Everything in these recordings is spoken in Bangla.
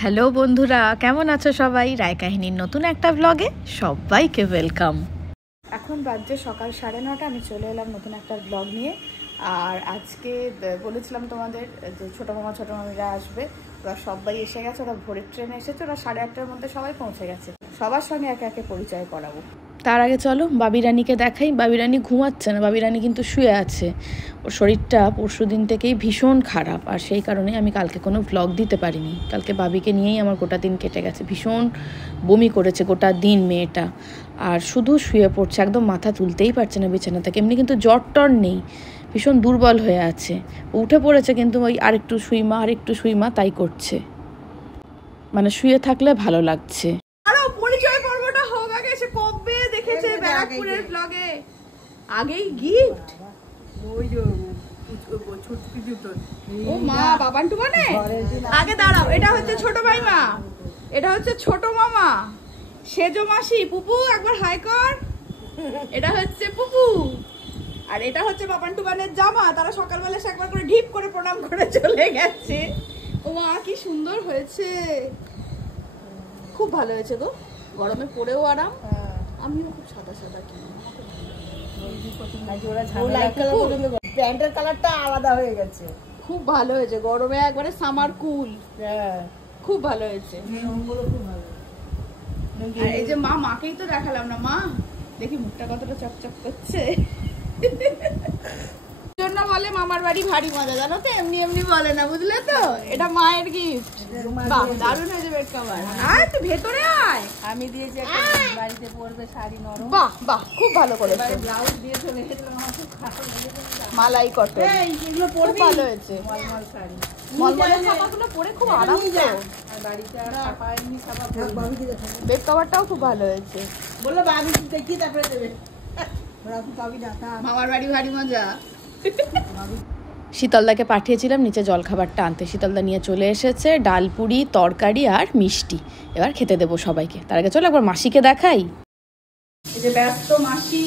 হ্যালো বন্ধুরা, কেমন আছো সবাই? রায় কাহিনীর নতুন একটা ব্লগে সবাইকে ওয়েলকাম। এখন বাজে সকাল 9:30, আমি চলে এলাম নতুন একটা ব্লগ নিয়ে। আর আজকে বলেছিলাম তোমাদের যে ছোটো মামা ছোটো মামিরা আসবে, ওরা সবাই এসে গেছে। ওরা ভোরের ট্রেনে এসেছে, ওরা 8:30টার মধ্যে সবাই পৌঁছে গেছে। সবার সঙ্গে একে একে পরিচয় করাবো। তার আগে চলো বাবি রানীকে দেখাই। বাবি রানী ঘুমাচ্ছে না, বাবি রানী কিন্তু শুয়ে আছে। ওর শরীরটা পরশু দিন থেকেই ভীষণ খারাপ, আর সেই কারণে আমি কালকে কোনো ভ্লগ দিতে পারিনি। কালকে বাবিকে নিয়েই আমার গোটা দিন কেটে গেছে। ভীষণ বমি করেছে গোটা দিন মেয়েটা, আর শুধু শুয়ে পড়ছে, একদম মাথা তুলতেই পারছে না বিছানা থেকে। এমনি কিন্তু জ্বর টর নেই, ভীষণ দুর্বল হয়ে আছে। উঠে পড়েছে কিন্তু ওই আরেকটু শুই মা তাই করছে, মানে শুয়ে থাকলে ভালো লাগছে। পরিচয় পর্বটা হোক আগে। সে কবে দেখেছে ব্যারাকপুরের ব্লগে, আগেই গিফট। ও মা, বাবান্টু মানে আগে দাঁড়াও। এটা হচ্ছে ছোট ভাইমা, এটা হচ্ছে ছোট মামা, সেজো মাসি। পুপু একবার হাই কর। এটা হচ্ছে পুপু, আর এটা হচ্ছে বাবান্টু বানের জামা। তারা সকালবেলা সে একবার করে ঢিপ করে প্রণাম করে চলে গেছে। ও মা, কি সুন্দর হয়েছে, খুব ভালো হয়েছে গো। গরমে পরেও আরাম। আমিও খুব সাদা সাদা কিনি, প্যান্টের কালারটা আলাদা হয়ে গেছে, খুব ভালো হয়েছে। গরমে একবারে সামার কুল, খুব ভালো হয়েছে। এই যে মা, মাকেই তো দেখালাম না। মা দেখি মুখটা কতটা চকচক করছে। জন্য বলে মামার বাড়ি ভারী মজা, জানো তো, এমনি এমনি বলে না, বুঝলে তো। এটা মায়ের গিফট। বাহ, দারুণ হয়েছে বেড কভার। আয় তুই ভেতরে আয়, আমি দিয়েছি একটা বাড়িতে পরবে শাড়ি নরম। বাহ বাহ, খুব ভালো করেছে। ব্লাউজ দিয়ে চলে এসেছিলাম, আমার খুব খারাপ লেগেছে। মালাই কটন, এগুলো পরবি, ভালো হয়েছে। মলমল শাড়ি, মলমলের ছাপাগুলো পরে খুব আরাম তো। আর বাড়িতে আর ছাপা এমনি ছাপা পরবি। বেড কভারটাও খুব ভালো হয়েছে। বললো বাবি দেখি তারপরে দেবে। মামার বাড়ি ভারী মজা। শীতলদাকে পাঠিয়েছিলাম নিচে জলখাবারটা আনতে। শীতলদা নিয়ে চলে এসেছে ডালপুরি, তরকারি আর মিষ্টি। এবার খেতে দেবো সবাইকে। তার আগে চলো একবার মাসিকে দেখাই। এই যে ব্যস্ত মাসি।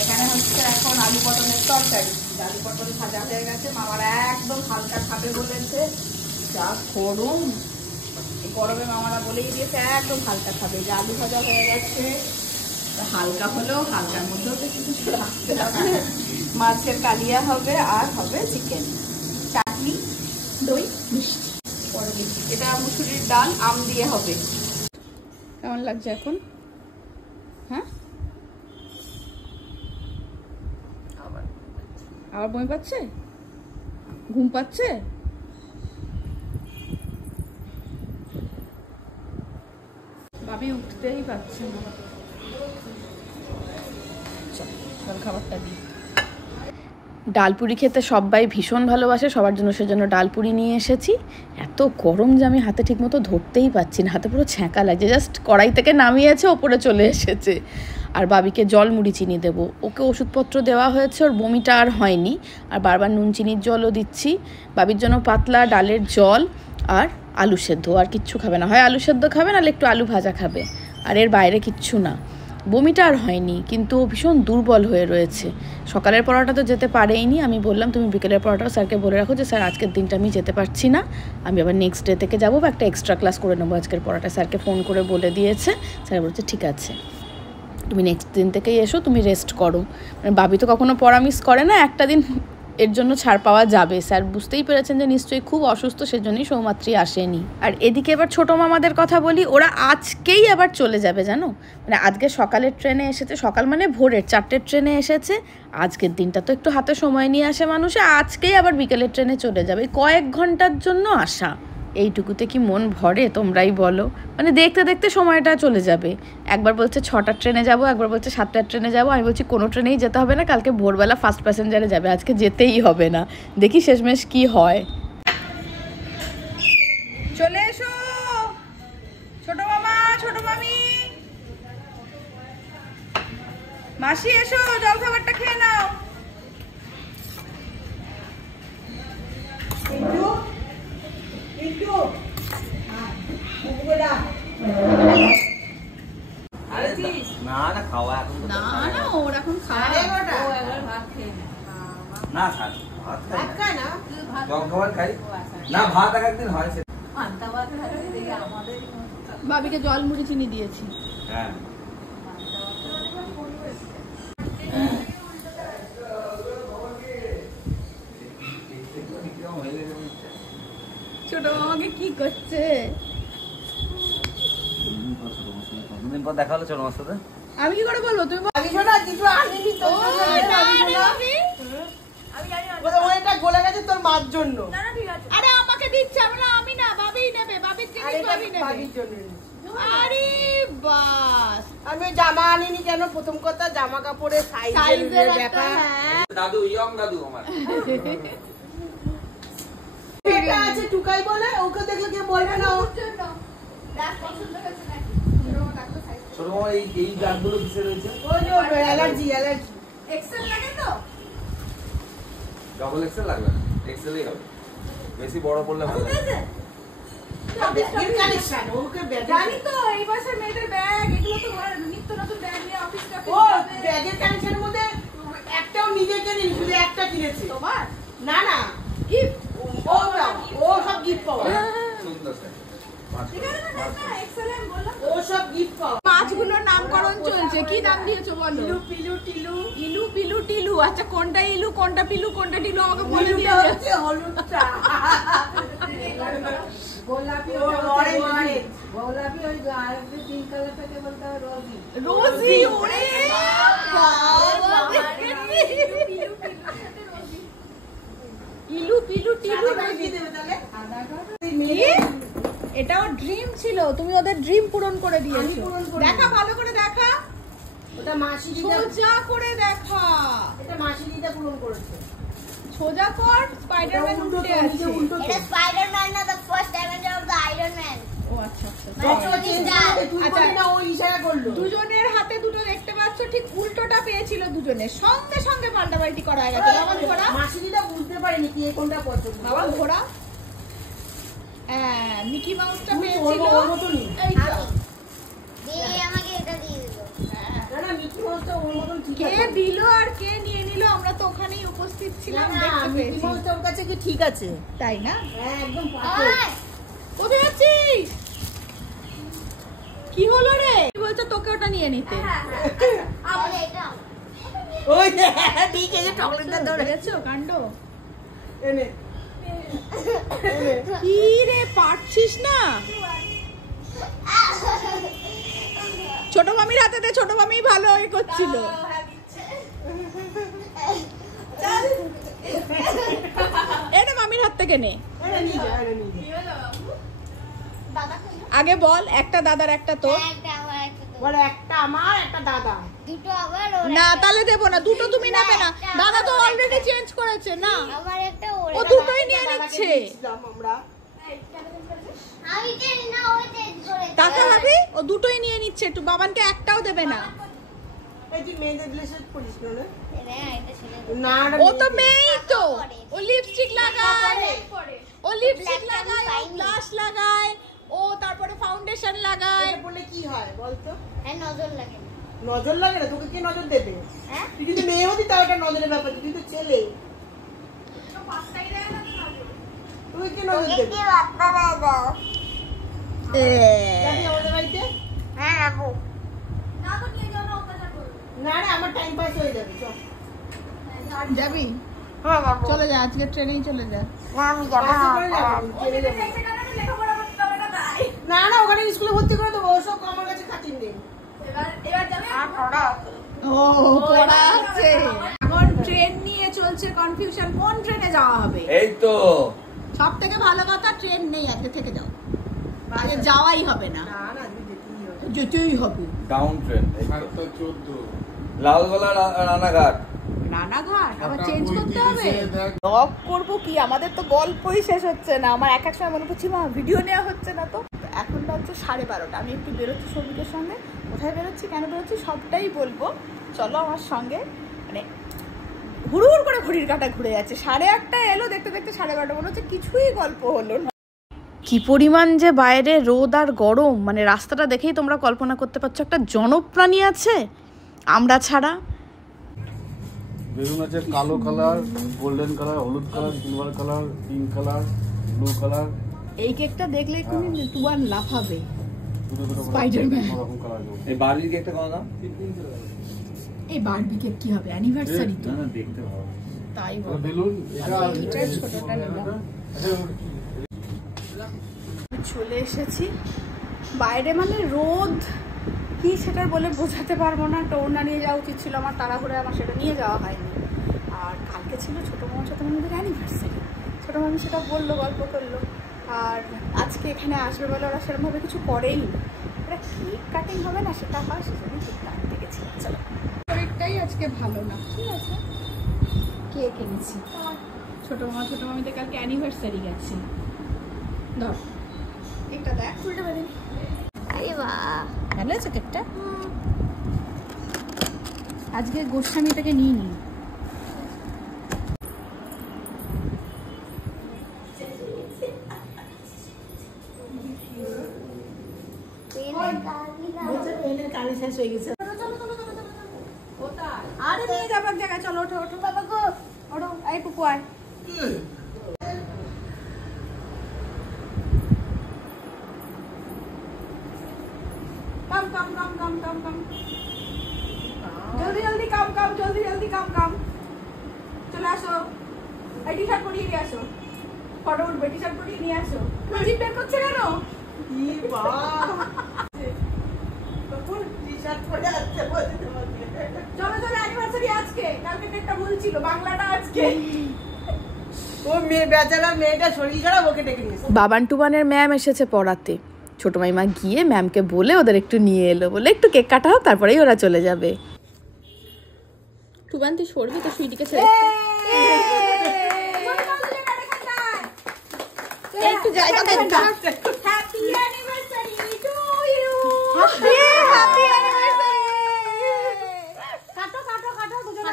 এখানে হচ্ছে এখন আলু পটলের তরকারি। আলু পটল ভাজা হয়ে গেছে, মামারা একদম হালকা খাবে বলেছে। যা গরম, এই গরমে মামারা বলেই দিয়েছে একদম হালকা খাবে। যে আলু ভাজা হয়ে গেছে, হালকা হলেও হালকার মধ্যেও তো কিছু রাখতে হবে। মাছের কালিয়া হবে, আর হবে চিকেন, চাটনি, দই, মিষ্টি। পরে মিষ্টি, এটা মুসুরির ডাল আম দিয়ে হবে। কেমন লাগছে এখন? হ্যাঁ, আবার বমি পাচ্ছে, ঘুম পাচ্ছে। ভাবি উঠতেই পারছে না। খাবারটা দিই। ডালপুরি খেতে সবাই ভীষণ ভালোবাসে, সবার জন্য সেজন্য ডালপুরি নিয়ে এসেছি। এত গরম যে আমি হাতে ঠিকমতো ধরতেই পারছি না, হাতে পুরো ছ্যাঁকা লাগছে। জাস্ট কড়াই থেকে নামিয়েছে, ওপরে চলে এসেছে। আর বাবিকে জল মুড়ি চিনি দেবো। ওকে ওষুধপত্র দেওয়া হয়েছে, ওর বমিটা আর হয়নি। আর বারবার নুন চিনির জলও দিচ্ছি। বাবির জন্য পাতলা ডালের জল আর আলু সেদ্ধ, আর কিচ্ছু খাবে না। হয় আলু সেদ্ধ খাবে, নাহলে একটু আলু ভাজা খাবে, আর এর বাইরে কিচ্ছু না। বমিটা আর হয়নি, কিন্তু ভীষণ দুর্বল হয়ে রয়েছে। সকালের পড়াটা তো যেতে পারেইনি। আমি বললাম তুমি বিকেলের পড়াটাও স্যারকে বলে রাখো যে স্যার আজকের দিনটা আমি যেতে পারছি না, আমি আবার নেক্সট ডে থেকে যাবো, বা একটা এক্সট্রা ক্লাস করে নেবো আজকের পড়াটা। স্যারকে ফোন করে বলে দিয়েছে। স্যার বলছে ঠিক আছে, তুমি নেক্সট দিন থেকেই এসো, তুমি রেস্ট করো। মানে বাবি তো কখনো পড়া মিস করে না, একটা দিন এর জন্য ছাড় পাওয়া যাবে। স্যার বুঝতেই পেরেছেন যে নিশ্চয়ই খুব অসুস্থ, সেজন্যই সৌমাত্রী আসেনি। আর এদিকে এবার ছোটো মামাদের কথা বলি। ওরা আজকেই আবার চলে যাবে, জানো। মানে আজকে সকালের ট্রেনে এসেছে, সকাল মানে ভোরের 4টের ট্রেনে এসেছে। আজকের দিনটা তো একটু হাতে সময় নিয়ে আসে মানুষে। আজকেই আবার বিকেলের ট্রেনে চলে যাবে, কয়েক ঘন্টার জন্য আসা। এইটুকুতে কি মন ভরে তোমরাই বলো? মানে দেখতে দেখতে সময়টা চলে যাবে। একবার বলছে 6টার ট্রেনে যাব, একবার বলছে 7টার ট্রেনে যাব। আমি বলছি কোনো ট্রেনেই যেতে হবে না, কালকে ভোরবেলা ফার্স্ট প্যাসেঞ্জারে যাবে, আজকে যেতেই হবে না। দেখি শেষমেশ কি হয়। চলে এসো ছোট মামা, ছোট মামি, মাসি এসো, জল খাবারটা খেয়ে নাও। না ওর এখন খাওয়া, না ভাত একদিন হয়। বাবিকে জল মুড়ি চিনি দিয়েছি। হ্যাঁ ছোট মামাকে কি করছে? দুদিন পর দেখা হলো ছোট মার সাথে। আমি কি করে বলবো? তুমি আমি শোনা কিছু আনিনি তো ওইটা গলে গেছে তোর মার জন্য। আরে আমাকে দিচ্ছে, আমি না, বাবিই নেবে, বাবির জিনিস বাবি নেবে। বাবির জন্য আরে বাস, আমি জামা আনিনি কেন? প্রথম কথা জামা কাপড়ের সাইজের ব্যাপার। দাদু ইয়ং দাদু আমার এটা আছে টুকাই বলে, ওকে দেখলে কেউ বলবে না। ছোট মামা এই দাগগুলো কিসে রয়েছে? ওই যে অ্যালার্জি এক্সেল লাগে তো? ডবল এক্সেল লাগবে না, এক্সেলই হবে, বেশি বড় করলে ভালো লাগে। জানি তো, এই বছর মেয়েদের ব্যাগ এগুলো তো নিত্য নতুন ব্যাগ নিয়ে অফিস ও ব্যাগের কালেকশনের মধ্যে একটাও নিজে কিনে শুধু একটা কিনেছে। তোমার না না গিফট, ও সব গিফট পাওয়া। সুন্দর স্যার ও সব গিফট পাওয়া। মাছগুলোর নামকরণ চলছে, কি নাম দিয়েছো বলো? ইলু পিলু টিলু। ইলু পিলু টিলু। আচ্ছা কোনটা ইলু, কোনটা পিলু, কোনটা টিলু আমাকে বলে ইলুটা দিয়েছে। হচ্ছে হলুদটা। গোলাপি অরেঞ্জ। গোলাপি ওই পিঙ্ক কালারটাকে বলতে হয় রোজি। রোজি। ওরে বাবা, ইলু পিলু টিলু রোজি। এটাও ড্রিম ছিল, তুমি ওদের ড্রিম পূরণ করে দিয়েছো। দেখা ভালো করে দেখা, ওটা মাসি দিদা, সোজা করে দেখা। এটা মাসি দিদা পূরণ করেছে। সোজা কর, স্পাইডারম্যান উঠে আছে। এটা স্পাইডারম্যান না, the First Avenger of the Iron Man. ও আচ্ছা আচ্ছা। দুজনের হাতে দুটো দেখতে পাচ্ছ, ঠিক উল্টোটা পেয়েছিল দুজনের, সঙ্গে সঙ্গে পাল্টাপাল্টি করা হয়ে গেছে। বাবা ঘোড়া, মাসি দিদা বুঝতে পারেনি কি কোনটা পছন্দ। বাবা ঘোড়া। হ্যাঁ, মিকি মাউসটা পেয়েছিল। ওর মতনই। এই তো। দিয়ে আমাকে এটা দিয়ে দিল। না না মিকি মাউসটা ওর মতন ঠিক কে আছে। দিল আর কে নিয়ে নিল আমরা তো ওখানেই উপস্থিত ছিলাম, না দেখতে মিকি পেয়েছি। মাউসটা ওর কাছে কি ঠিক আছে। তাই না? হ্যাঁ একদম পারফেক্ট। কোথায় যাচ্ছিস? কি হলো রে? কি বলছো তোকে ওটা নিয়ে নিতে? আমার এটা ওই ঠিক আছে চকলেটটা ধরে দেখেছো কাণ্ড? এনে কি রে, পারছিস না? ছোট মামির হাতে দে, ছোট মামি ভালো এ করছিল। এটা মামির হাত থেকে নে। এনে নিয়ে যা, এনে নিয়ে যা। দাদা কই? আগে বল, একটা দাদার একটা তোর। একটা আমার একটা তো। বলে একটা আমার একটা দাদা। দুটো আবার ওর। না তাহলে দেবো না, দুটো তুমি নেবে না। দাদা তো অলরেডি চেঞ্জ করেছে না, আমার একটা ওর। ও দুটোই নিয়ে নিচ্ছে। আমরা আমি জানি না ও চেঞ্জ করেছে। কাকা ভাবি ও দুটোই নিয়ে নিচ্ছে, একটু বাবানকে একটাও দেবে না। এই যে মেয়েদের ড্রেসের পরিস না এটা ছেলে। না না ও তো মেয়েই তো, ও লিপস্টিক লাগায়, ও লিপস্টিক লাগায়, ও ব্লাশ লাগায়, ও তারপরে ফাউন্ডেশন লাগায়। এটা বলে কি হয় বলতো? হ্যাঁ নজর লাগে না। নজর লাগে না, তোকে কে নজর দেবে? হ্যাঁ? তুই কিন্তু মেয়ে হতি তাও এটা নজরের ব্যাপার, তুই তো ছেলে, তুই কি নজর দেবে? কি বার্তা দাও? যাবি আমাদের বাড়িতে? হ্যাঁ আবু। না না আমার টাইম পাস হয়ে যাবে, চল। যাবি? হ্যাঁ যাবো। চলে যা, আজকে ট্রেনেই চলে যা। না আমি যাবো বাসে না। করে যাবো, ট্রেনে যাবো। না না ওখানে স্কুলে ভর্তি করে দেবো, ওসব আমার কাছে খাতির নেই। ও পড়া আছে। এখন ট্রেন নিয়ে চলছে কনফিউশন, কোন ট্রেনে যাওয়া হবে। এই তো সব থেকে ভালো কথা ট্রেন নেই, আজকে থেকে যাও, আজকে যাওয়াই হবে না, না না তুই যেতেই হবে। যেতেই হবে। Down train Lalgola Ranaghat. রানাঘাট আবার চেঞ্জ করতে হবে। ব্লগ করবো কি, আমাদের তো গল্পই শেষ হচ্ছে না। আমার এক এক সময় মনে করছি মা ভিডিও নেওয়া হচ্ছে না তো। এখন হচ্ছে 12:30, আমি একটু বেরোচ্ছি সৌভিকের সঙ্গে। কোথায় বেরোচ্ছি, কেন বেরোচ্ছি সবটাই বলবো, চলো আমার সঙ্গে। মানে হুড় হুড় করে ঘড়ির কাঁটা ঘুরে যাচ্ছে, 8:30 এলো, দেখতে দেখতে 12:30 মনে হচ্ছে কিছুই গল্প হলো না। কি পরিমাণ যে বাইরে রোদ আর গরম, মানে রাস্তাটা দেখেই তোমরা কল্পনা করতে পারছো একটা জনপ্রাণী আছে আমরা ছাড়া। বেলুন আছে কালো কালার, গোল্ডেন কালার, হলুদ colour, silver colour, pink colour, blue colour. এই কেকটা দেখলে তুমি তুয়ান লাফাবে। দুটো দুটো স্পাইডারম্যান। ওরকম কালার দেবো। এই বার্বির কেকটা কত দাম? এই বারবি কেক কি হবে? অ্যানিভার্সারি তো। না না দেখতে ভালো। তাই এটা বল। বেলুন এটা এইটার ছোটটা নিলাম। চলে এসেছি বাইরে, মানে রোদ কি সেটার বলে বোঝাতে পারবো না। টোনা নিয়ে যাওয়া উচিত ছিল আমার, তাড়াহুড়ো আমার সেটা নিয়ে যাওয়া হয়নি। আর কালকে ছিল ছোটো মামাদের অ্যানিভার্সারি। ছোটো মামি সেটা বললো, গল্প করলো। আর আজকে এখানে আসবে বলে ওরা সেরকমভাবে কিছু করেই, ওরা কেক কাটিং হবে না সেটা হয়, সেজন্য কেক কাটতে গেছিলাম। চলো, শরীরটাই আজকে ভালো না, ঠিক আছে। কেক এনেছি ছোটো মামিদের কালকে অ্যানিভার্সারি গেছে। ধর কেকটা দেখ, উল্টে বেঁধে ভালো আছে কেকটা। আজকে গোস্বামী থেকে নিয়ে নি। আরে নিয়ে যাবো এক জায়গায়, চলো ওঠো ওঠো বাবা গো, ওঠো। এই পুপু আয়। कम कम कम कम कम कम जल्दी जल्दी कम कम जल्दी जल्दी कम कम चले आसो এই টি শার্ট পরিয়ে নিয়ে আসো ফটো উঠবে টি শার্ট পরিয়ে নিয়ে আসো জিপ বের করছে কেন ই বাবা কখন টি শার্ট পরে আসছে বলতে তোমাকে চলো চলো অ্যানিভার্সারি আজকে কালকে ডেটটা ভুল ছিল বাংলাটা আজকে ও মেয়ে বেচারা মেয়েটা শরীর খারাপ ওকে ডেকে নিয়েছে বাবান টুবানের ম্যাম এসেছে পড়াতে ছোট মাইমা গিয়ে ম্যামকে বলে ওদের একটু নিয়ে এলো বলে একটু কেক কাটা হোক তারপরেই ওরা চলে যাবে টুবান তুই সরবি তো সুইটিকে ছেড়ে একটু জায়গা দে happy anniversary to you happy anniversary কাটো কাটো কাটো দুজনে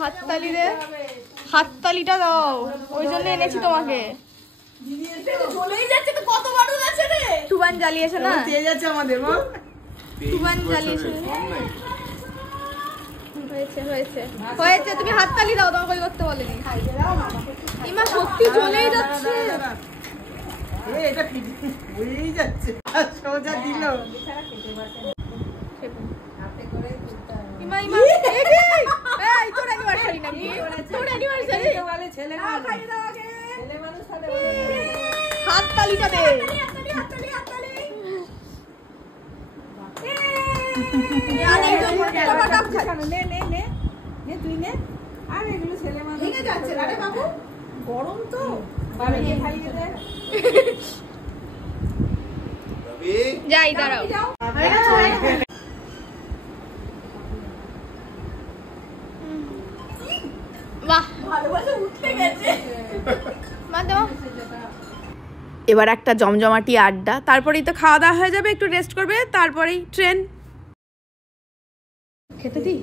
হাততালি দে হাততালিটা দাও ওই জন্য এনেছি তোমাকে চলেই যাচ্ছে তো কত বাড়ু আছে রে টুবান জ্বালিয়েছে না তেজ আছে আমাদের মা টুবান জ্বালিয়েছে হয়েছে হয়েছে হয়েছে তুমি হাততালি দাও তোমাকে কই করতে বলেনি ইমা সত্যি চলেই যাচ্ছে এটা হয়েই যাচ্ছে সোজা দিল ইমা ইমা এই তোর অ্যানিভার্সারি নাকি তোর অ্যানিভার্সারি ছেলে মানুষ খাইয়ে দাও আগে ছেলে মানুষ তাহলে হাততালিটা দে হাততালি নে তুই নে আর এগুলো ছেলে মানুষ ভেঙে যাচ্ছে না রে বাবু গরম তো বাড়িয়ে খাইয়ে দে যাই দাঁড়াও বাহ ভালোবাসা উঠতে গেছে মা দাও এবার একটা জমজমাটি আড্ডা তারপরেই তো খাওয়া দাওয়া হয়ে যাবে একটু রেস্ট করবে তারপরেই ট্রেন খেতে দিই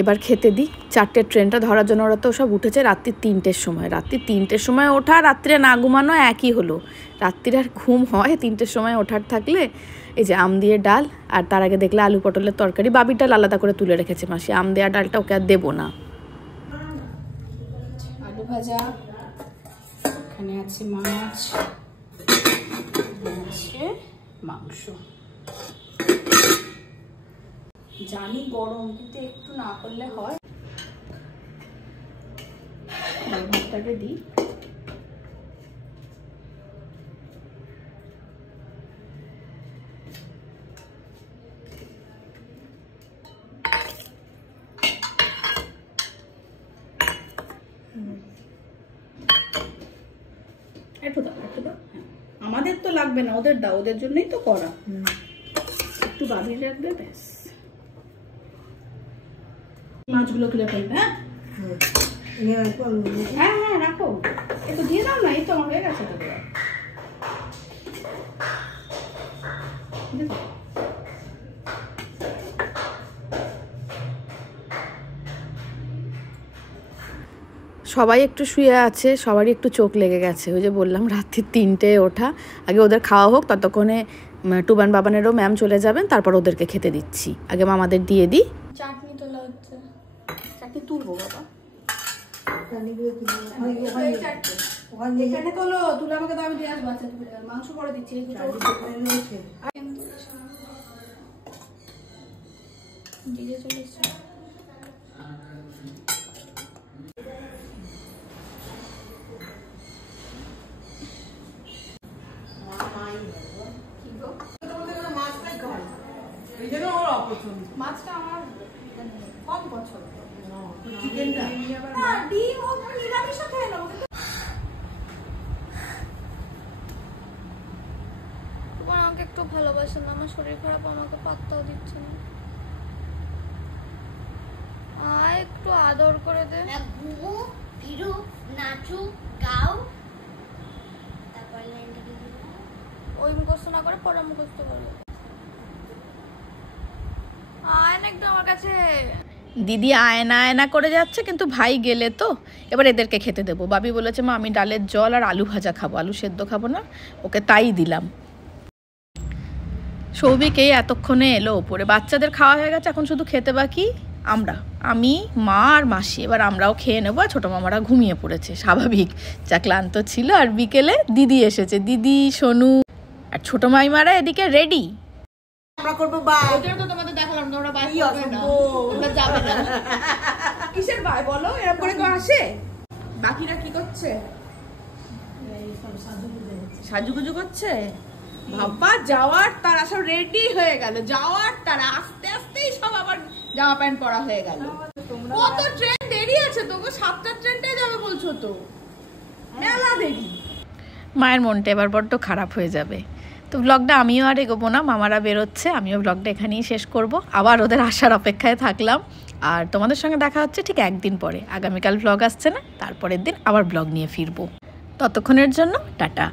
এবার খেতে দিই 4টের ট্রেনটা ধরার জন্য ওরা তো সব উঠেছে রাত্রি 3টের সময় রাত্রি 3টের সময় ওঠা রাত্রে না ঘুমানো একই হলো রাত্রির আর ঘুম হয় 3টের সময় ওঠার থাকলে এই যে আম দিয়ে ডাল আর তার আগে দেখলে আলু পটলের তরকারি বাবির ডাল আলাদা করে তুলে রেখেছে মাসি আম দেওয়া ডালটা ওকে আর দেবো না আলু ভাজা এখানে আছে মাছ আছে মাংস জানি গরম কিন্তু একটু না করলে হয় ভাতটাকে দিই একটু দাও আমাদের তো লাগবে না ওদের দাও ওদের জন্যই তো করা একটু বাবির রাখবে ব্যাস মাছগুলো খুলে ফেলবে হ্যাঁ হ্যাঁ রাখো একটু দিয়ে দাও না এই তো আমার হয়ে গেছে তো সবাই একটু শুয়ে আছে সবারই একটু চোখ লেগে গেছে ওই যে বললাম রাত্রি 3টে ওঠা আগে ওদের খাওয়া হোক ততক্ষণে টুবান বাবানেরও ম্যাম চলে যাবেন তারপর ওদেরকে খেতে দিচ্ছি আগে মামাদের দিয়ে দিই চাটনি তোলা হচ্ছে চাটনি তুলবো বাবা এখানে তোলো, তুলে আমাকে দাও, আমি দিয়ে আসবো। আচ্ছা, মাংস পরে দিচ্ছি। ডিজে চলে এসছে। মাছটা আমার কম পছন্দ। চিকেনটা ডিম হোক নিরামিষও খেয়ে নেবো। তোমার আমাকে একটু ভালোবাসে না, আমার শরীর খারাপ, আমাকে পাত্তাও দিচ্ছে না। আয় একটু আদর করে দে। ঘুমো, ফিরো, নাচো, গাও, তারপর লাইনটা দিবি। ওই মুখস্থ না করে পরে মুখস্থ করবে। আয় না একটু আমার কাছে। দিদি আয়না আয়না করে যাচ্ছে, কিন্তু ভাই গেলে তো এবার এদেরকে খেতে দেবো। বাবি বলেছে মা আমি ডালের জল আর আলু ভাজা খাবো, আলু সেদ্ধ খাবো না, ওকে তাই দিলাম। সৌভিক এই এতক্ষণে এলো ওপরে, বাচ্চাদের খাওয়া হয়ে গেছে, এখন শুধু খেতে বাকি আমি, মা আর মাসি। এবার আমরাও খেয়ে নেবো। আর ছোটো মামারা ঘুমিয়ে পড়েছে, স্বাভাবিক, যা ক্লান্ত ছিল। আর বিকেলে দিদি এসেছে, দিদি, সোনু আর ছোটো মাইমারা এদিকে রেডি। আমরা করবো বাই। ওদের তো তোমাদের দেখালাম, তোমরা বাই কি করবে না, অসম্ভব। তোমরা যাবে না। কিসের বাই বলো, এরকম করে কেউ আসে? বাকিরা কি করছে? সাজুগুজু করছে। বাবা যাওয়ার তারা সব রেডি হয়ে গেল, যাওয়ার তারা আস্তে আস্তেই সব আবার জামা প্যান্ট পরা হয়ে গেল। কত ট্রেন দেরি আছে তো গো, 7টার ট্রেনটাই যাবে বলছো তো, মেলা দেরি। মায়ের মনটা এবার বড্ড খারাপ হয়ে যাবে। তো ব্লগটা আমিও আর এগোবো না, মামারা বেরোচ্ছে, আমিও ব্লগটা এখানেই শেষ করব। আবার ওদের আসার অপেক্ষায় থাকলাম। আর তোমাদের সঙ্গে দেখা হচ্ছে ঠিক একদিন পরে, আগামীকাল ব্লগ আসছে না, তারপরের দিন আবার ব্লগ নিয়ে ফিরবো। ততক্ষণের জন্য টাটা।